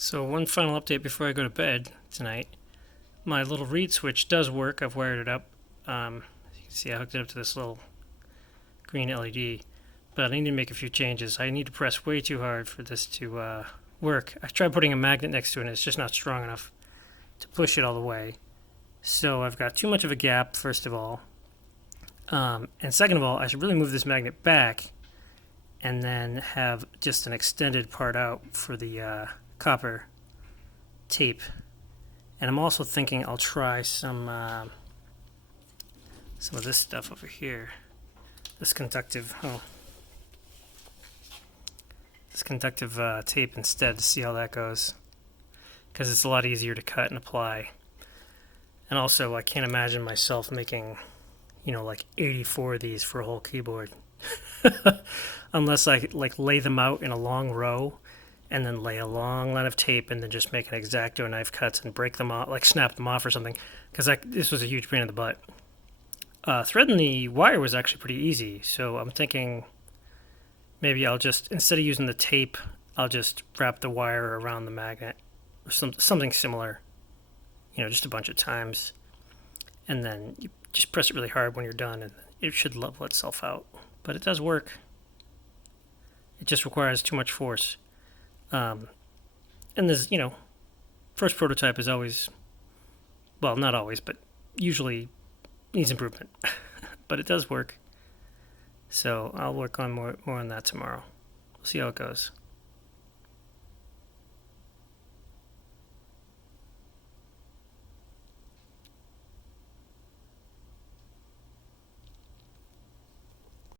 So one final update before I go to bed tonight. My little reed switch does work. I've wired it up. As you can see, I hooked it up to this little green LED. But I need to make a few changes. I need to press way too hard for this to work. I tried putting a magnet next to it and it's just not strong enough to push it all the way. So I've got too much of a gap, first of all. And second of all, I should really move this magnet back and then have just an extended part out for the copper tape. And I'm also thinking I'll try some of this stuff over here. This conductive tape instead to see how that goes, because it's a lot easier to cut and apply. And also, I can't imagine myself making, like 84 of these for a whole keyboard, unless I lay them out in a long row, and then lay a long line of tape, and then just make an X-Acto knife cuts and break them off, snap them off or something. Because this was a huge pain in the butt. Threading the wire was actually pretty easy, so I'm thinking maybe I'll just, instead of using the tape, I'll just wrap the wire around the magnet or something similar, just a bunch of times, and then you just press it really hard when you're done, and it should level itself out. But it does work. It just requires too much force. And there's, first prototype is always, well, not always, but usually needs improvement. But it does work. So I'll work on more on that tomorrow. We'll see how it goes.